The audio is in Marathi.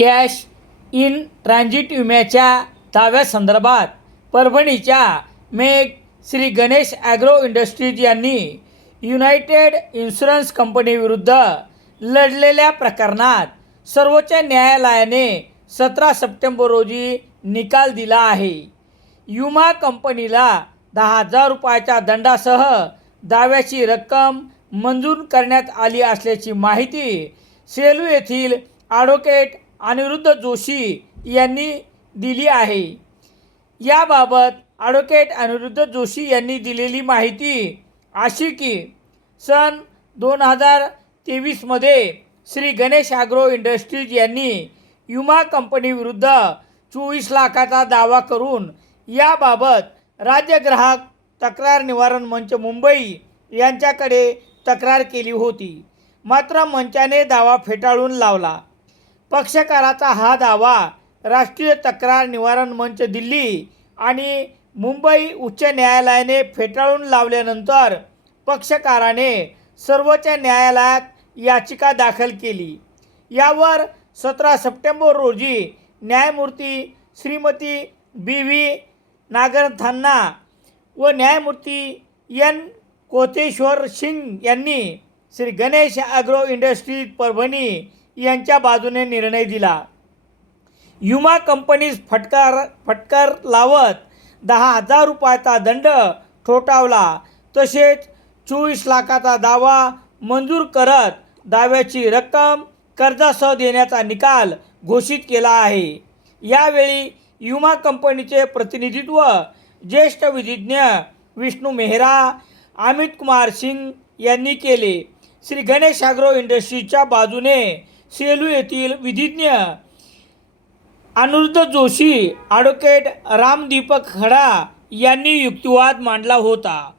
कॅश इन ट्रान्झिट विम्याच्या दाव्यासंदर्भात परभणीच्या मेघ श्री गणेश ॲग्रो इंडस्ट्रीज यांनी युनायटेड इन्शुरन्स कंपनीविरुद्ध लढलेल्या प्रकरणात सर्वोच्च न्यायालयाने सतरा सप्टेंबर रोजी निकाल दिला आहे. युमा कंपनीला दहा हजार रुपयाच्या दंडासह दाव्याची रक्कम मंजूर करण्यात आली असल्याची माहिती सेलू येथील ॲडव्होकेट अनिरुद्ध जोशी यांनी दिली आहे. याबाबत ॲडव्होकेट अनिरुद्ध जोशी यांनी दिलेली माहिती अशी की सन दोन हजार तेवीसमध्ये श्री गणेश ॲग्रो इंडस्ट्रीज यांनी युमा कंपनीविरुद्ध चोवीस लाखाचा दावा करून याबाबत राज्य ग्राहक तक्रार निवारण मंच मुंबई यांच्याकडे तक्रार केली होती. मात्र मंचाने दावा फेटाळून लावला. पक्षकाराचा हा दावा राष्ट्रीय तक्रार निवारण मंच दिल्ली आणि मुंबई उच्च न्यायालयाने फेटाळून लावल्यानंतर पक्षकाराने सर्वोच्च न्यायालयात याचिका दाखल केली. यावर सतरा सप्टेंबर रोजी न्यायमूर्ती श्रीमती बी व्ही नागरथांना व न्यायमूर्ती एन कोतेश्वर सिंग यांनी श्री गणेश ॲग्रो इंडस्ट्रीज परभणी यांच्या बाजूने निर्णय दिला. युमा कंपनीस फटकार फटकार लावत दहा हजार रुपयाचा दंड ठोठावला. तसेच चोवीस लाखाचा दावा मंजूर करत दाव्याची रक्कम कर्जासह देण्याचा निकाल घोषित केला आहे. यावेळी युमा कंपनीचे प्रतिनिधित्व ज्येष्ठ विधिज्ञ विष्णू मेहरा अमित कुमार सिंग यांनी केले. श्री गणेश ॲग्रो इंडस्ट्रीजच्या बाजूने सेलू येथील विधिज्ञ अनिरुद्ध जोशी ॲडव्होकेट रामदीपक खडा यांनी युक्तिवाद मांडला होता.